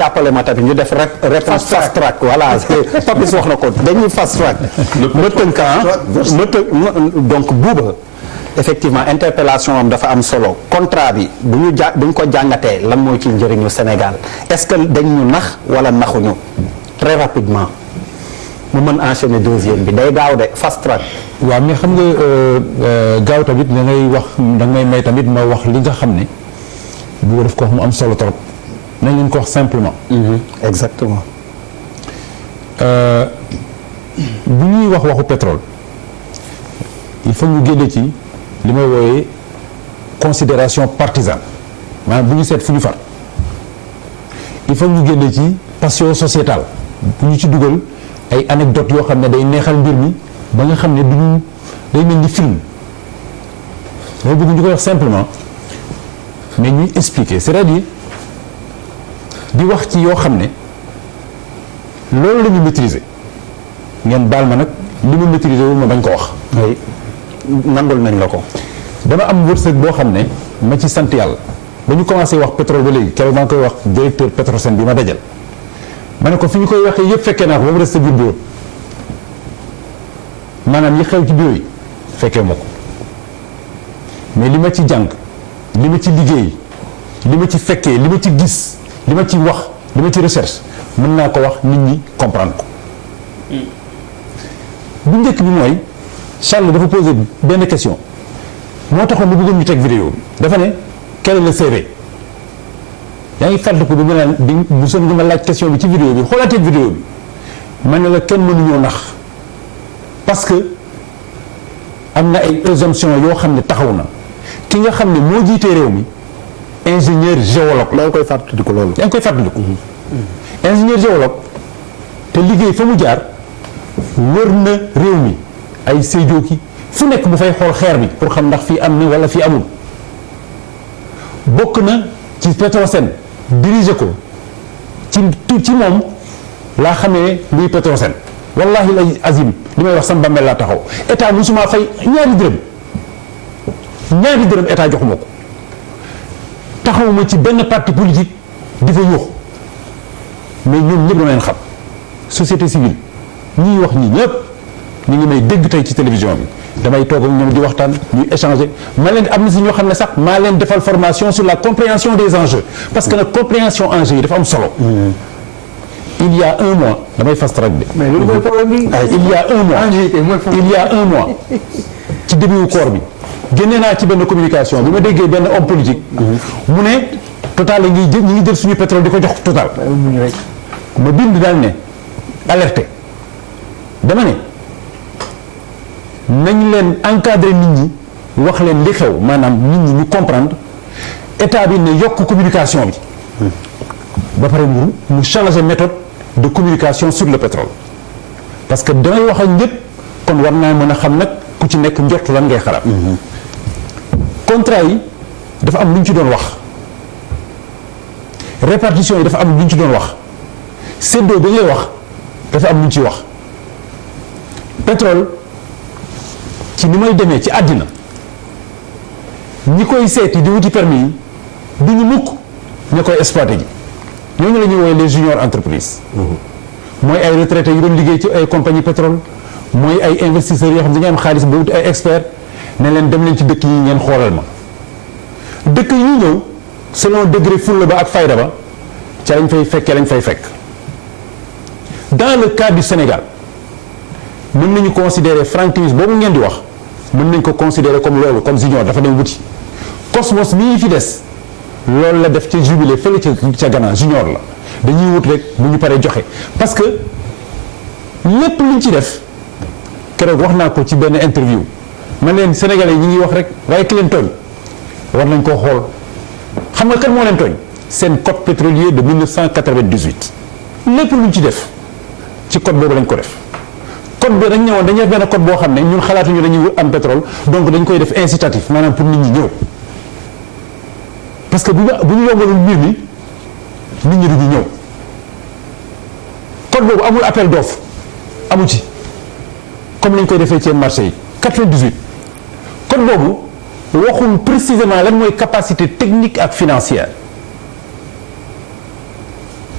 jàppale ma tamit ñu def réponse fast track voilà Papis wax na ko dañuy fast track ma tënk donc Bouba effectivement interpellation am dafa am solo contrat bi bu ñu ko jàngatee lan mooy ci njëriñu Sénégal est-ce que dañ ñu nax wala naxuñu très rapidement mu mën enchaîner deuxième bi day gaaw de fast track. waaw mais xam nga gaaw tamit da ngay may tamit ma wax li nga xam ne bu def ko wax mu am solo trop nañ leen ko wax simplement. exactement. bu ñuy wax waxu pétrole il faut ñu génne ci li may wooyee considération partisane maanaam bu ñu seet fu ñu far il faut ñu génne ci passion sociétale bu ñu ci dugal ay anecdotes yoo xam ne day neexal mbir mi ba nga xam ne duñu day mel ni film loolu bëgg ñu koy wax simplement mais ñuy expliquer c'est-à-dire di wax ci yoo xam ne loolu la ñu maîtriser ngeen baal ma nag li mu maîtriser wu ma bañ ko wax. oui nangul nañ la ko. dama am wërsëg boo xam ne ma ci sant yàlla ba ñu commencé wax pétrole ba léegi keroog maa ngi koy wax directeur Petrosen bi ma dajal ma ne ko fi ñu koy waxee yëpp fekkee naa ko ba mu des sa biir bureau maanaam yi xew ci bureau yi fekkee ma ko mais li ma ci jàng li ma ci liggéey li ma ci fekkee li ma ci gis li ma ci wax li ma ci recherche mën naa ko wax nit ñi comprendre ko bu njëkk bi mooy Charles dafa posé benn question moo taxoon mu bëggoon ñu teg vidéo bi dafa ne quel est le CV yaa ngi fàttaliku bi ma naan bi bu soog nga ma laaj question bi ci vidéo bi xoolaatee vidéo bi ma ne la kenn mënuñoo nax parce que am na ay présomption yoo xam ne taxaw na ki nga xam ne moo jiitee réew mi ingénieur géologue yaa ngi koy fàttaliku loolu. yaa ngi koy fàttaliku ingénieur géologue te liggéey fa mu jaar wër na réew mi ay Sédhiou ki fu nekk bu fay xool xeer bi pour xam ndax fii am na wala fii amul bokk na ci Petrosen diriger ko ci moom laa xamee luy Petrosen wallahi la azim li may wax sama bàmmeel laa taxaw état musuma fay ñaari dërëm état joxuma ko taxawuma ci benn parti politique di fa yuux mais ñoom ñëpp dama leen xam société civile ñiy wax ñi ñëpp ñu ngi may dégg tey ci télévision bi damay toog ak ñoom di waxtaan ñuy échanger ma leen am na si ñoo xam ne sax maa leen defal formation sur la compréhension des enjeux parce que nag compréhension enjeux yi dafa am solo. Il y a un mois damay fast track de. mais loolu mooy problème bi. il y a un mois ci début koor bi génne naa ci benn communication bi ma déggee benn homme politique. mu ne Total ñi ngi jël suñu pétrole di ko jox Total. ma bind daal ne alerté dama ne. nañ leen encadrer nit ñi wax leen li xew maanaam nit ñi ñu comprendre état bi ne yokk communication bi ba pare mu changer méthode de communication sur le pétrole parce que damay wax ak ñëpp kon war naa mën a xam nag ku ci nekk njort lan ngay xalaat contrat yi dafa am lu ñu ci doon wax répartition yi dafa am lu ñu ci doon wax séddoo bi ngay wax dafa am lu ñu ciy wax pétrole ci ni may demee ci àddina ñi koy seeti di wuti permis yi du ñu mukk ña koy exploité ji ñooñu la ñuy woowee les junior entreprises mooy ay retraités yu doon liggéey ci ay compagnie pétrole mooy ay investisseurs yoo xam ne dañu am xaalis ba wuti ay experts ne leen dem leen ci dëkk yi ngeen xoolal ma dëkk yi ñu ñëw selon degré fulla ba ak fayda ba ca lañ fay fekkee lañ fay fekk dans le cas du Sénégal mën nañu considérer Frank Timis boobu ngeen di wax mën nañ ko considérer comme loolu comme junior dafa dem wuti Cosmos mii fi des loolu la def ca jubilé fële ca Ghana junior la dañuy wut rek bu ñu paree joxe parce que lépp luñ ci def keroog wax naa ko ci benn interview man leen sénégalais yi ñu ngi wax rek waaye ki leen tooñ war nañ koo xool xam nga kan moo leen tooñ seen code pétrolier de 1998 lépp luñ ci def ci code boobu lañ ko def code bi dañ ñëwoon dañuy def benn code boo xam ne ñun xalaatuñu dañuy am pétrole donc dañ koy def incitatif maanaam pour nit ñi ñëw parce que bu ñu yombalul mbir mi nit ñi duñu ñëw code boobu amul appel d'offre amu ci comme lañ koy defee ci marché yi 98 code boobu waxul précisément lan mooy capacité technique ak financière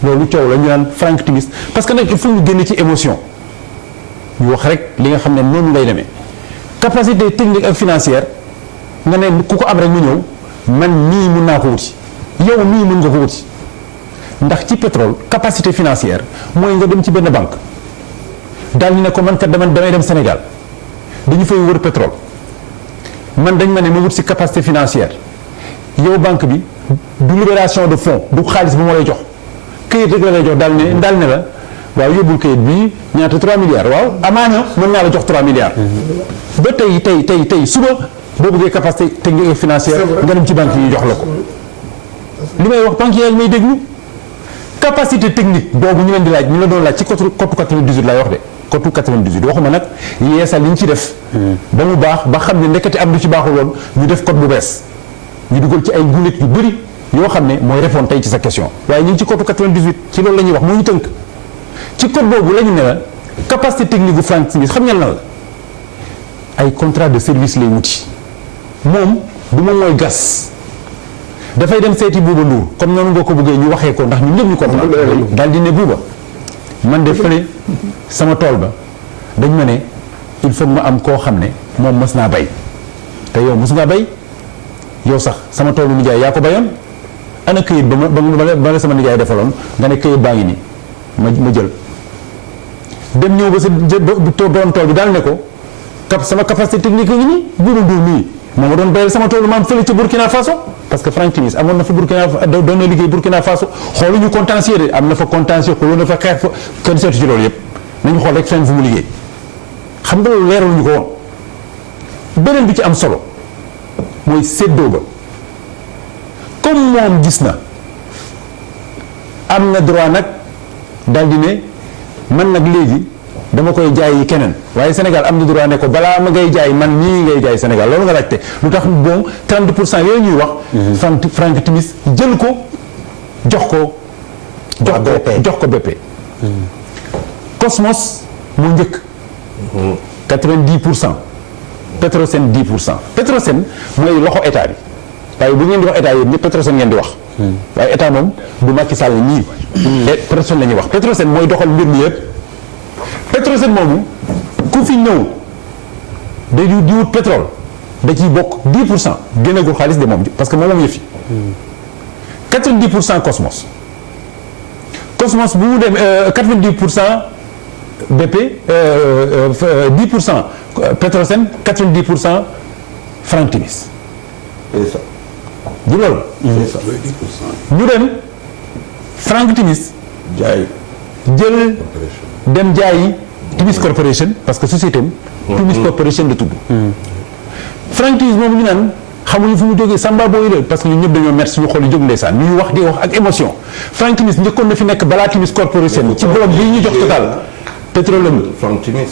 loolu coow la ñu naan Franck Timis parce que nag il faut ñu génne ci émotion ñu wax rek li nga xam ne noonu lay demee capacité technique ak financière nga ne ku ko am rek mu ñëw man nii mun naa ko wuti yow nii mun nga ko wuti ndax ci pétrole capacité financière mooy nga dem ci benn banque daal di ne ko man kat damay dem Sénégal dañu fay wër pétrole man dañ ma ne ma wut si capacité financière yow banque bi du libération de fonds du xaalis bu ma lay jox këyit rek la lay jox daal ne la waaw yóbbul këyit bi ñaata 3 milliards waaw amaana mën naa la jox 3 milliards. ba tey suba boo bëggee capacité technique et financière nga dem ci banque yi jox la ko li may wax banque yi may déglu capacité technique boobu ñu leen di laaj ñu la doon laaj ci code 98 lay wax de code 98 waxuma nag yeesal li ñu ci def. ba mu baax ba xam ne ndekete am lu ci baaxul woon ñu def code bu bees ñu dugal ci ay ngulet yu bëri yoo xam ne mooy répondre tey ci sa question waaye ñu ngi ci code 98 ci loolu la ñuy wax moo ñu tënk ci code boobu la ñu ne la capacité technique bu Franck Timis xam ngeen lan la ay contrat de service lay wuti moom du moom mooy gas dafay dem seeti Buuba Nduur comme noonu nga ko bëggee ñu waxee ko ndax ñun ñëpp ñu comprendre daal di ne Buuba man de fële sama tool ba dañ ma ne il faut ma am koo xam ne moom mës naa bay te yow mës ngaa bay yow sax sama toolu nijaay yaa ko bayoon ana këyit ba la sama nijaay defaloon nga ne këyit baa ngi nii ma jël dem ñëw ba sa doon tool bi daal ne ko sama capacité technique ngi nii Buuba Nduur nii moo ma doon bayal sama toolu maam fële ci Burkina Faso parce que Franck Timis amoon na fa doon na liggéey Burkina Faso xooluñu contentieux de am na fa contentieux xooloon na fa xeex fa kenn seetu ci loolu yëpp nañu xool rek fenn fu mu liggéey xam nga loolu leeral ñu ko woon beneen bi ci am solo mooy séddoo ba comme moom gis na am na droit nag daal di ne man nag léegi dama koy jaay yi keneen waaye Sénégal am na droit ne ko balaa ma ngay jaay man nii ngay jaay Sénégal loolu nga laajte lu tax bon 30% yooyu ñuy wax. Franck Timis jël ko jox ko BP. Cosmos moo njëkk. 90%. Petrosen 10%. Petrosen mooy loxo état bi waaye bu ngeen di wax état yéen ñëpp Petrosen ngeen di wax. waaye état moom du Macky Sall ñii. Petrosen la ñuy wax Petrosen mooy doxal mbir mi yëpp. Petrosen moomu ku fi ñëw day di wut pétrole da ciy bokk 10% génnagul xaalis de moom parce que moom moom yëf yi 90% Cosmos bu mu dem 90% BP 10% Petrosen 90% Franck Timis. c'est ça. du loolu. c'est ça. ñu dem Franck Timis jaay. jël dem jaayi Timis Corporation parce que société am Timis Corporation la tudd. Franck Timis moom ñu naan xamuñu fu mu jógee Samba booy la parce que ñun ñëpp dañoo mettre suñu xol yi jóg ndeysaan ñuy wax di wax ak émotion Franck Timis njëkkoon na fi nekk balaa Timis Corporation ci bloc bii ñu jox Total Petroleum Franck Timis.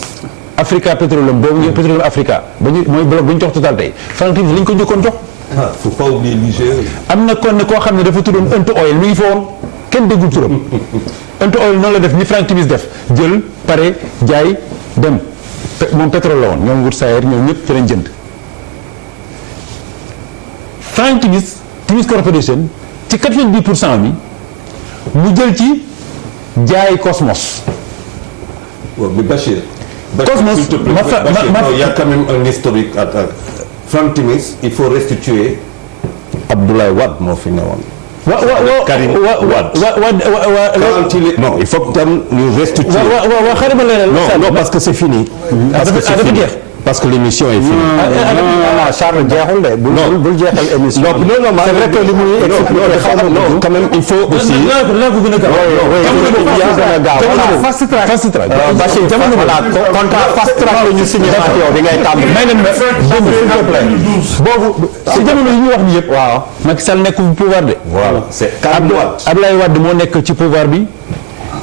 Africa Petroleum boobu ñu Petroleum Africa ba ñu mooy bloc bi ñu jox Total tey Franck Timis lañ ko njëkkoon jox. ah faut pas oublier l'IGE. am na kon ne koo xam ne dafa tuddoon Ant Oil mi ngi fa woon kenn déggul turam Ant Oil noonu la def ni Franck Timis def jël pare jaay dem moom pétrole la woon ñoom Woodside ñoom ñëpp ci lañ jënd Franck Timis Corporation ci 90% bi mu jël ci jaay Cosmos. waaw mais Bachir. Cosmos s'il te plaît, Bachir, non, il y a quand même un historique à Franck Timis il faut restituer Abdoulaye Wade moo fi newoon. Karim Wade. Non, il faut que tam ñu restituer. Non, parce que c'est fini. Parce que c'est fini. Parce que l'émission est finie. non Charles jeexul de. bul jeexal émission. non c'est vrai que li muy expliqué non quand même il faut aussi. fast track. Bachir jamono contrat fast track la ñu signé ak yow bi ngay tàmbali. may leen boobu si jamono yi ñuy wax ni yëpp. waaw Macky Sall nekk pouvoir de. voilà c'est Abdoulaye Wade moo nekk ci pouvoir bi.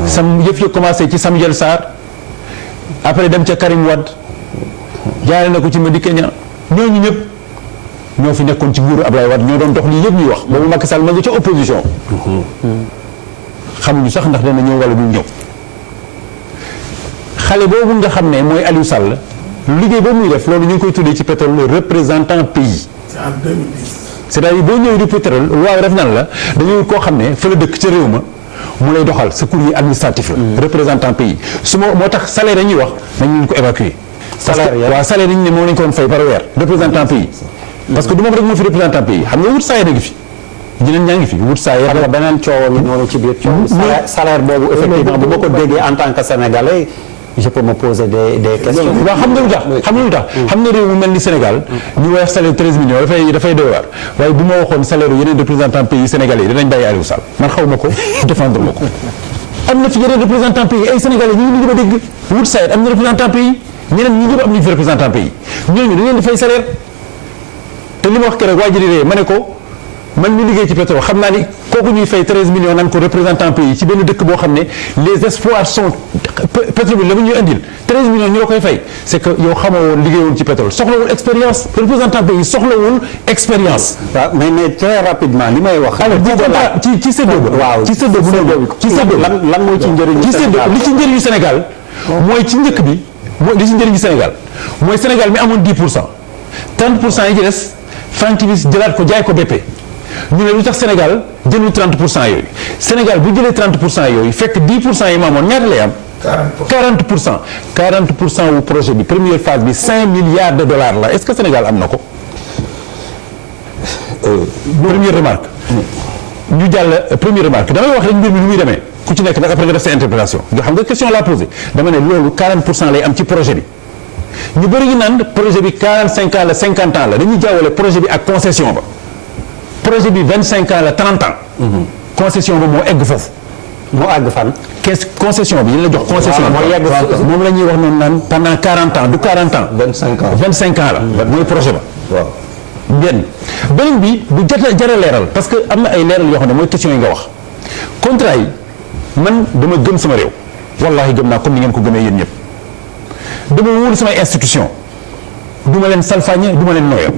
sam yëf ya commencé ci Samuel Sarr après dem ca Karim Wade. jaaree na ko ci Madické Niang ñooñu ñëpp ñoo fi nekkoon ci nguuru Abdoulaye Wade ñoo doon dox lii yëpp ñuy wax boobu Macky Sall ma nga ca opposition. xamuñu sax ndax dana ñëw wala du ñëw xale boobu nga xam ne mooy Aliou Sall liggéey boobu muy def loolu ñu ngi koy tuddee ci pétrole représentant pays. c'est en 2010. c'est-à-dire boo ñëwee di pétrole waaw def nan la dañuy koo xam ne fa la dëkk ca réew ma mu lay doxal sa courrier administratif la. représentant pays su ma moo tax salaire yi ñuy wax nañu leen ko évacuer. waaw salaire yi ñu ne moom lañ ko doon fay par weer représentant pays. parce que du moom rek moo fi représentant pays xam nga wut saa yéen a ngi fi. ñeneen ñaa ngi fi wut saa yéen. xam nga beneen coow lu noonu ci biir coow. salaire boobu effectivement bu ma ko déggee en tant que sénégalais. je peux me poser des questions. waaw xam nga lu tax xam nga réew mu mel ni Sénégal ñu wax salaire 13 millions dafay doy waar waaye bu ma waxoon salaire yeneen représentant pays sénégalais yi danañ bàyyi Aliou Sall man xaw ma ko défendre ma ko. am na fi yeneen représentant pays ay sénégalais ñu ngi ba dégg wut saa am na représentant pays ñeneen ñi ñëpp am nañu fi représentant pays ñooñu dañ leen di fay salaire te li ma wax keroog waa ji di ree ma ne ko man mi liggéey ci pétrole xam naa ni kooku ñuy fay 13 millions nan ko représentant pays ci benn dëkk boo xam ne les espoirs sont pétrole bi la mu ñuy indil 13 millions ñu la koy fay c'est que yow xamoo woon liggéeyoon ci pétrole soxlawul expérience représentant pays soxlawul expérience. waaw mais très rapidement li may wax. alors ci séddoo ba. waaw ci séddoo bu nekk ci séddoo lan mooy ci njëriñu ci séddoo li ci njëriñu Sénégal. mooy ci njëkk bi mooy li ci njëriñu Sénégal mooy Sénégal mi amoon 10 pour cent 30 pour cent yi ci des Franck Timis jëlaat ko jaay ko BP. ñu ne lu tax Sénégal jëlul 30 pour cent yooyu Sénégal bu jëlee 30 pour cent yooyu fekk 10 pour cent yi ma amoon ñaata lay am. 40 pour cent 40 pour cent wu projet bi première phase bi 5 milliards de dollars la est-ce que Sénégal am na ko. première remarque. ñu jàll première remarque damay wax rek mbir mi nu muy demee ku ci nekk nag après nga def sa interpellation nga xam nga question laa posé dama ne loolu 40 pour cent lay am ci projet bi ñu bëri ñu naan projet bi 45 ans la 50 ans la dañuy jaawale projet bi ak concession ba. projet bi 25 ans la 30 ans. concession ba moo egg foofu. moo àgg fan. concession bi ñu la jox concession. moo yegg moom la ñuy wax noonu naan pendant 40 ans du 40 ans. 25 ans 25 ans la. mooy projet ba. waaw. beneen bi bu jara leeral parce que am na ay leeral yoo xam ne mooy question yi nga wax contrat yi man dama gëm sama réew. wallahi gëm naa comme ni ngeen ko gëmee yéen ñëpp dama wóolu samay institution du ma leen salfaañe du ma leen nooyal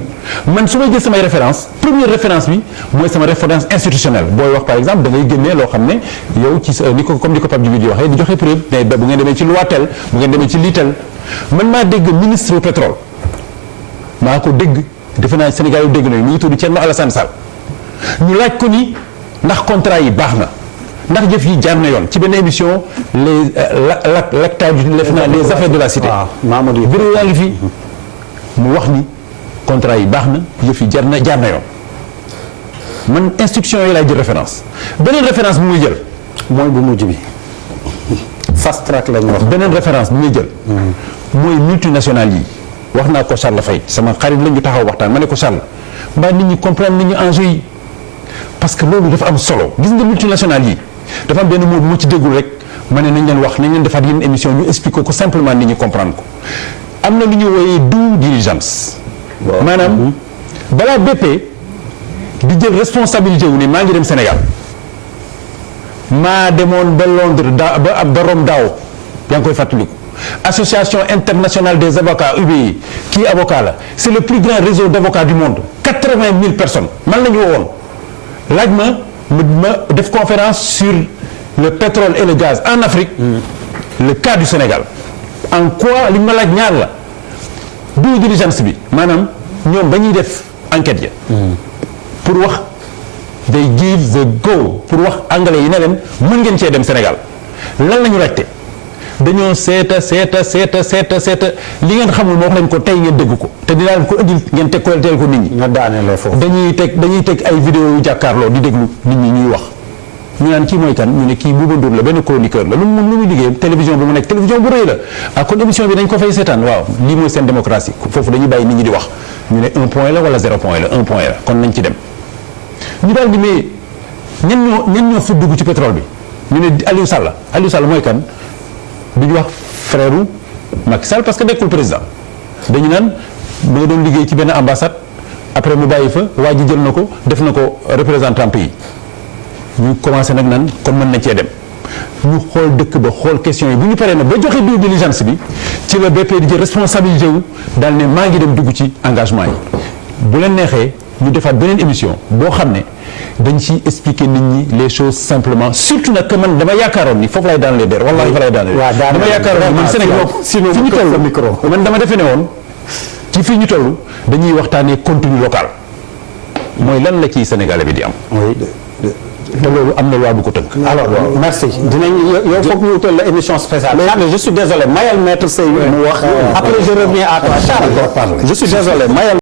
man su may jël samay référence première référence bi mooy sama référence institutionnelle booy wax par exemple da ngay génnee loo xam ne yow ci ni ko comme ni ko Pape Djibi di waxee di joxe preuve mais bu ngeen demee ci loi tel bu ngeen demee ci lii tel man maa dégg ministre du pétrole maa ko dégg defe naa Sénégal yu dégg nañu mu ngi tudd Thierno Alassane Sall ñu laaj ko ni ndax contrat yi baax na ndax jëf yi jaar na yoon ci benn émission l'actage les affaires de la cité. waaw Mamadou bureau yaa ngi fi mu wax ni contrat yi baax na yëf yi jaar na yoon man institution yi laay jël référence beneen référence bi muy jël. mooy bu mujj bi fast track la ñu wax. beneen référence bi muy jël. mooy multinationales yi wax naa ko Charles Faye sama xarit la ñu taxaw waxtaan ma ne ko Charles mbaa nit ñi comprendre nañu enjeu yi parce que loolu dafa am solo gis nga multinationales yi dafa am benn mot bu ma ci déggul rek ma ne nañ leen wax nañ leen defaat yenn émission ñu expliquer ko simplement nit ñi comprendre ko am na lu ñuy wooyee due diligence. maanaam balaa BP di jël responsabilité wu ne maa ngi dem Sénégal maa demoon ba Londres ba Rome daaw yaa ngi koy fàttaliku. Association internationale des avocats UBI kii avocat la c'est le plus grand réseau d'avocats du monde 80 000 personnes man la ñu woowoon laaj ma def conférence sur le pétrole et le gaz en Afrique le cas du Sénégal en quoi li ma laaj ñaar la due diligence bi maanaam ñoom ba ñuy def enquête ya pour wax they give the go pour wax anglais yi ne leen mën ngeen cee dem Sénégal lan la ñu laajte dañoo seeta li ngeen xamul moo wax leen ko tey ngeen dégg ko te dinaa leen ko indil ngeen teg ko teel ko nit ñi. nga daanelee foofu. dañuy teg ay vidéo yu jàkkaarloo di déglu nit ñi ñuy wax ñu naan kii mooy kan ñu ne kii Bouba Ndour la benn chroniqueur la lu muy liggéey télévision bi mu nekk télévision bu rëy la ah kon émission bi dañ ko fay seetaan waaw lii mooy seen démocratie foofu dañuy bàyyi nit ñi di wax ñu ne 1 point la wala 0 point la 1 point la kon nañ ci dem ñu daal di mais ñan ñoo fa dugg ci pétrole bi ñu ne Aliou Sall mooy kan du ñu wax frère Macky Sall parce que nekkul président dañu naan da nga doon liggéey ci benn ambassade après mu bàyyi fa waa ji jël na ko def na ko représentant pays ñu commencé nag naan kon mën na cee dem ñu xool dëkk ba xool question yi bu ñu paree nag ba joxe due diligence bi ci la BP di jël responsabilité wu daal ne maa ngi dem dugg ci engagement yi bu leen neexee ñu defaat beneen émission boo xam ne dañ ciy expliquer nit ñi les choses simplement surtout nag que man dama yaakaaroon ni foofu lay daanalee der wallaahi fa lay daanalee dama yaakaaroon ni man Sénégal fi ñu toll man dama defe ne woon ci fii ñu toll dañuy waxtaanee contenu local mooy lan la ciy Sénégalais bi di am te loolu am na loi bu ko tënk. alors merci dinañ yow foog ñu wutal la émission spéciale. Charles je suis désolé mayal maître Seye mu wax après je reviens à toi Charles je suis désolé mayal